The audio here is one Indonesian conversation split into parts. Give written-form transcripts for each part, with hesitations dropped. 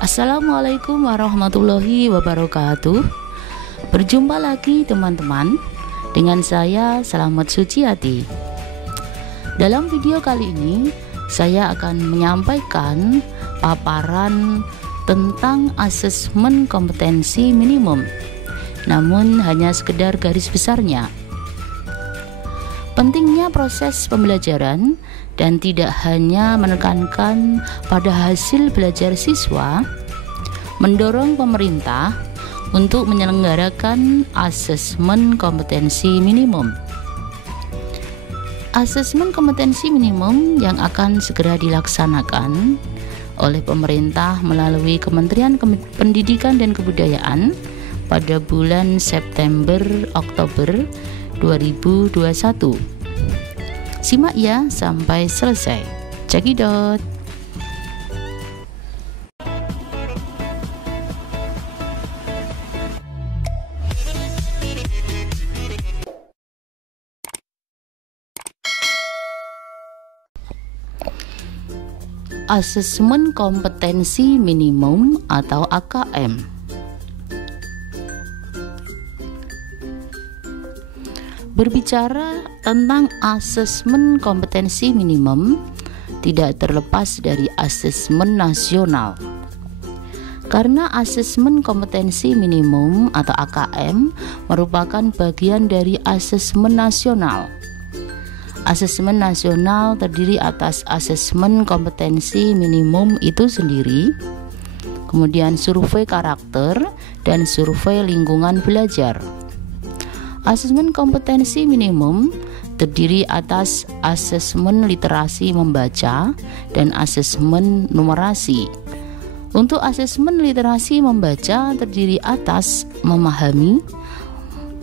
Assalamualaikum warahmatullahi wabarakatuh. Berjumpa lagi teman-teman dengan saya Selamat Suciati. Dalam video kali ini saya akan menyampaikan paparan tentang asesmen kompetensi minimum, namun hanya sekedar garis besarnya. Pentingnya proses pembelajaran dan tidak hanya menekankan pada hasil belajar siswa, mendorong pemerintah untuk menyelenggarakan asesmen kompetensi minimum. Asesmen kompetensi minimum yang akan segera dilaksanakan oleh pemerintah melalui Kementerian Pendidikan dan Kebudayaan pada bulan September-Oktober 2021. Simak ya sampai selesai. Cekidot. Asesmen kompetensi minimum atau AKM. Berbicara tentang asesmen kompetensi minimum tidak terlepas dari asesmen nasional. Karena asesmen kompetensi minimum atau AKM merupakan bagian dari asesmen nasional. Asesmen nasional terdiri atas asesmen kompetensi minimum itu sendiri, kemudian survei karakter dan survei lingkungan belajar. Asesmen kompetensi minimum terdiri atas asesmen literasi membaca dan asesmen numerasi. Untuk asesmen literasi membaca terdiri atas memahami,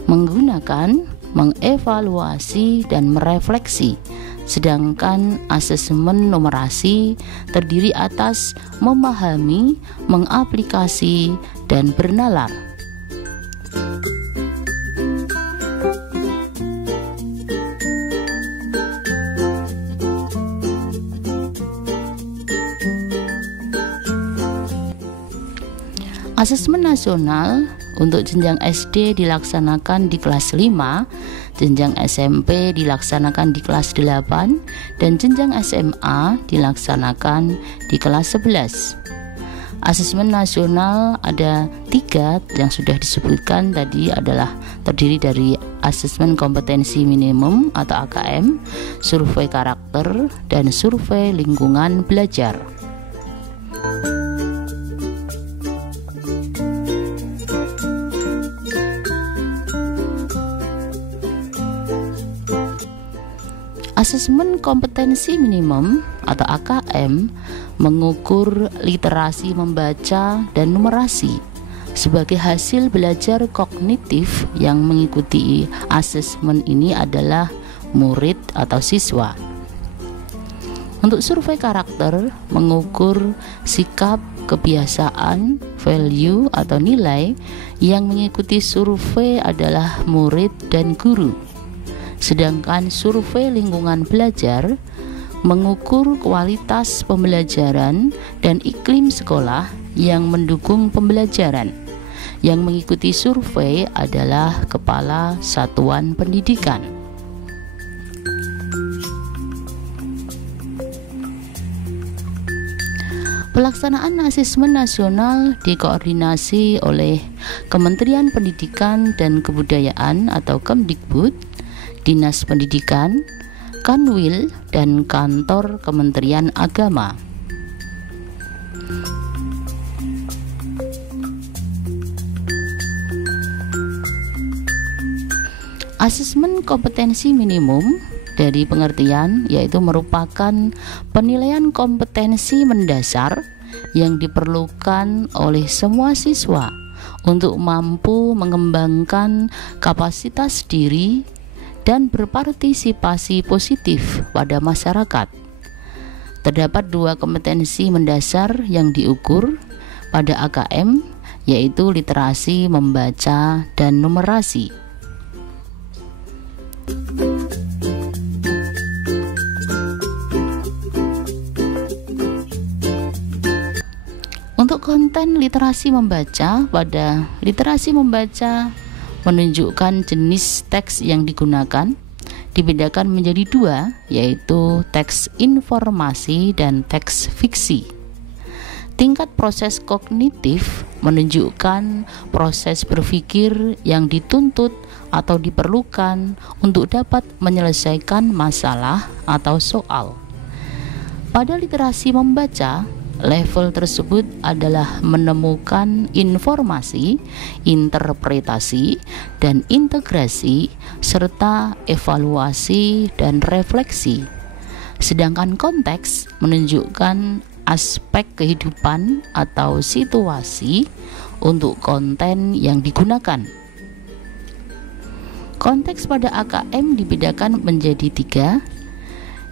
menggunakan, mengevaluasi, dan merefleksi. Sedangkan asesmen numerasi terdiri atas memahami, mengaplikasi, dan bernalar. Asesmen nasional untuk jenjang SD dilaksanakan di kelas 5, jenjang SMP dilaksanakan di kelas 8, dan jenjang SMA dilaksanakan di kelas 11. Asesmen nasional ada 3 yang sudah disebutkan tadi, adalah terdiri dari asesmen kompetensi minimum atau AKM, survei karakter, dan survei lingkungan belajar. Asesmen kompetensi minimum atau AKM mengukur literasi membaca dan numerasi. Sebagai hasil belajar kognitif yang mengikuti asesmen ini adalah murid atau siswa. Untuk survei karakter mengukur sikap, kebiasaan, value atau nilai. Yang mengikuti survei adalah murid dan guru. Sedangkan survei lingkungan belajar mengukur kualitas pembelajaran dan iklim sekolah yang mendukung pembelajaran. Yang mengikuti survei adalah kepala satuan pendidikan. Pelaksanaan asesmen nasional dikoordinasi oleh Kementerian Pendidikan dan Kebudayaan atau Kemdikbud, Dinas Pendidikan, Kanwil, dan Kantor Kementerian Agama. Asesmen kompetensi minimum dari pengertian yaitu merupakan penilaian kompetensi mendasar yang diperlukan oleh semua siswa untuk mampu mengembangkan kapasitas diri dan berpartisipasi positif pada masyarakat. Terdapat 2 kompetensi mendasar yang diukur pada AKM, yaitu literasi membaca dan numerasi. Untuk konten literasi membaca, pada literasi membaca menunjukkan jenis teks yang digunakan dibedakan menjadi dua, yaitu teks informasi dan teks fiksi. Tingkat proses kognitif menunjukkan proses berpikir yang dituntut atau diperlukan untuk dapat menyelesaikan masalah atau soal. Pada literasi membaca, level tersebut adalah menemukan informasi, interpretasi, dan integrasi, serta evaluasi dan refleksi. Sedangkan konteks menunjukkan aspek kehidupan atau situasi untuk konten yang digunakan. Konteks pada AKM dibedakan menjadi 3,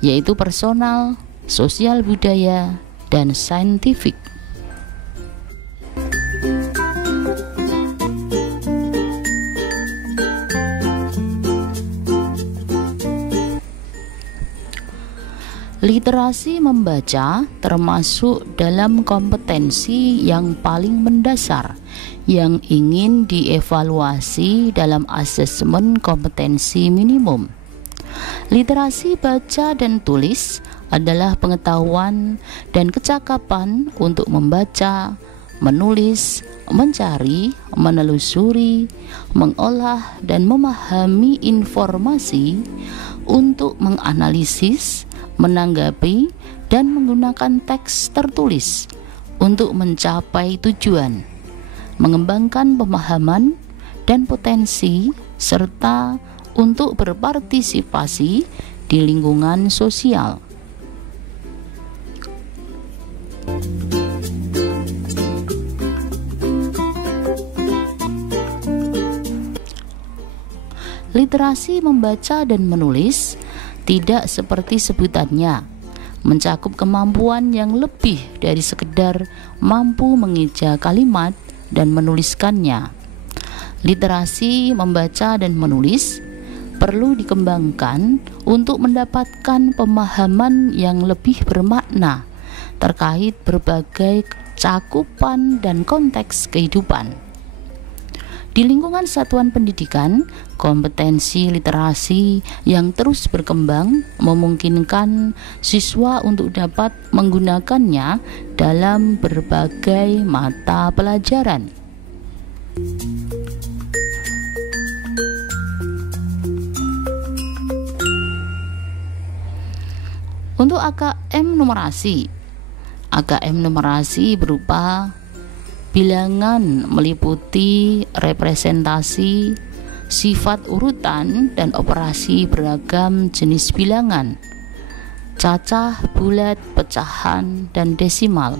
yaitu personal, sosial budaya, dan saintifik. Literasi membaca termasuk dalam kompetensi yang paling mendasar yang ingin dievaluasi dalam asesmen kompetensi minimum. Literasi baca dan tulis adalah pengetahuan dan kecakapan untuk membaca, menulis, mencari, menelusuri, mengolah, dan memahami informasi untuk menganalisis, menanggapi, dan menggunakan teks tertulis untuk mencapai tujuan, mengembangkan pemahaman dan potensi, serta untuk berpartisipasi di lingkungan sosial. Literasi membaca dan menulis tidak seperti sebutannya, mencakup kemampuan yang lebih dari sekedar mampu mengeja kalimat dan menuliskannya. Literasi membaca dan menulis perlu dikembangkan untuk mendapatkan pemahaman yang lebih bermakna terkait berbagai cakupan dan konteks kehidupan. Di lingkungan satuan pendidikan, kompetensi literasi yang terus berkembang memungkinkan siswa untuk dapat menggunakannya dalam berbagai mata pelajaran. Untuk AKM numerasi, berupa bilangan meliputi representasi, sifat urutan, dan operasi beragam jenis bilangan, cacah, bulat, pecahan, dan desimal.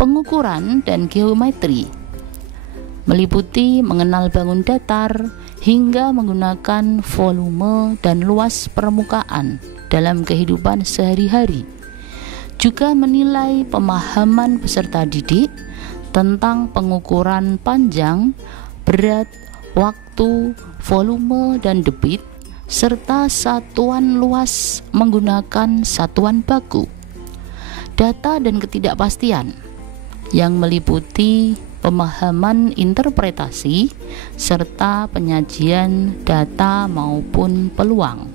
Pengukuran dan geometri meliputi mengenal bangun datar hingga menggunakan volume dan luas permukaan dalam kehidupan sehari-hari. Juga menilai pemahaman peserta didik tentang pengukuran panjang, berat, waktu, volume, dan debit, serta satuan luas menggunakan satuan baku. Data dan ketidakpastian yang meliputi pemahaman interpretasi serta penyajian data maupun peluang.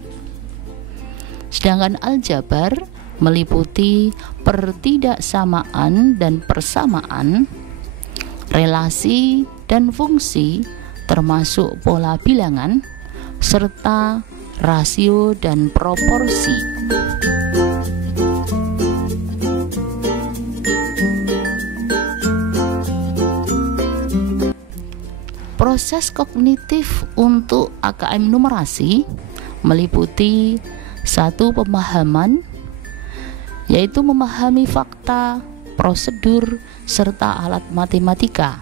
Sedangkan aljabar meliputi pertidaksamaan dan persamaan, relasi dan fungsi termasuk pola bilangan, serta rasio dan proporsi. Proses kognitif untuk AKM numerasi meliputi satu pemahaman, yaitu memahami fakta, prosedur, serta alat matematika.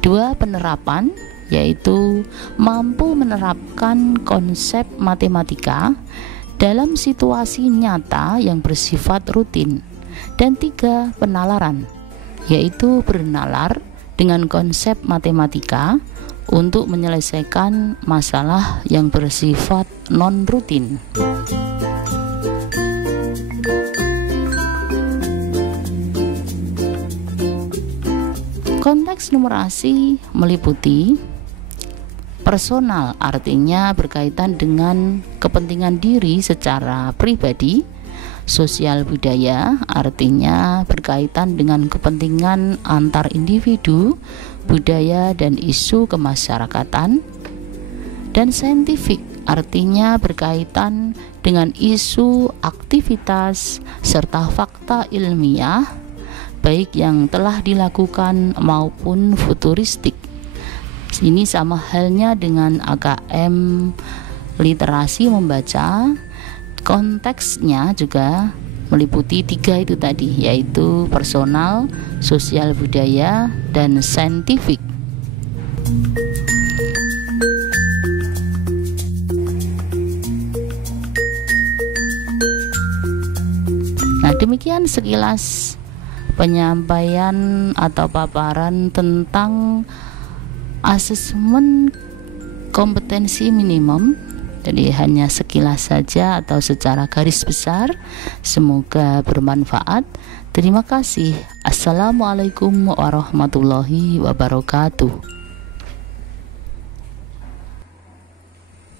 2. Penerapan, yaitu mampu menerapkan konsep matematika dalam situasi nyata yang bersifat rutin. Dan 3. Penalaran, yaitu bernalar dengan konsep matematika untuk menyelesaikan masalah yang bersifat non-rutin. Konteks numerasi meliputi personal, artinya berkaitan dengan kepentingan diri secara pribadi. Sosial budaya, artinya berkaitan dengan kepentingan antar individu, budaya, dan isu kemasyarakatan. Dan saintifik, artinya berkaitan dengan isu, aktivitas, serta fakta ilmiah, baik yang telah dilakukan maupun futuristik. Ini sama halnya dengan AKM literasi membaca. Konteksnya juga meliputi 3 itu tadi, yaitu personal, sosial budaya, dan saintifik. Nah, demikian sekilas penyampaian atau paparan tentang asesmen kompetensi minimum. Jadi hanya sekilas saja atau secara garis besar. Semoga bermanfaat. Terima kasih. Assalamualaikum warahmatullahi wabarakatuh.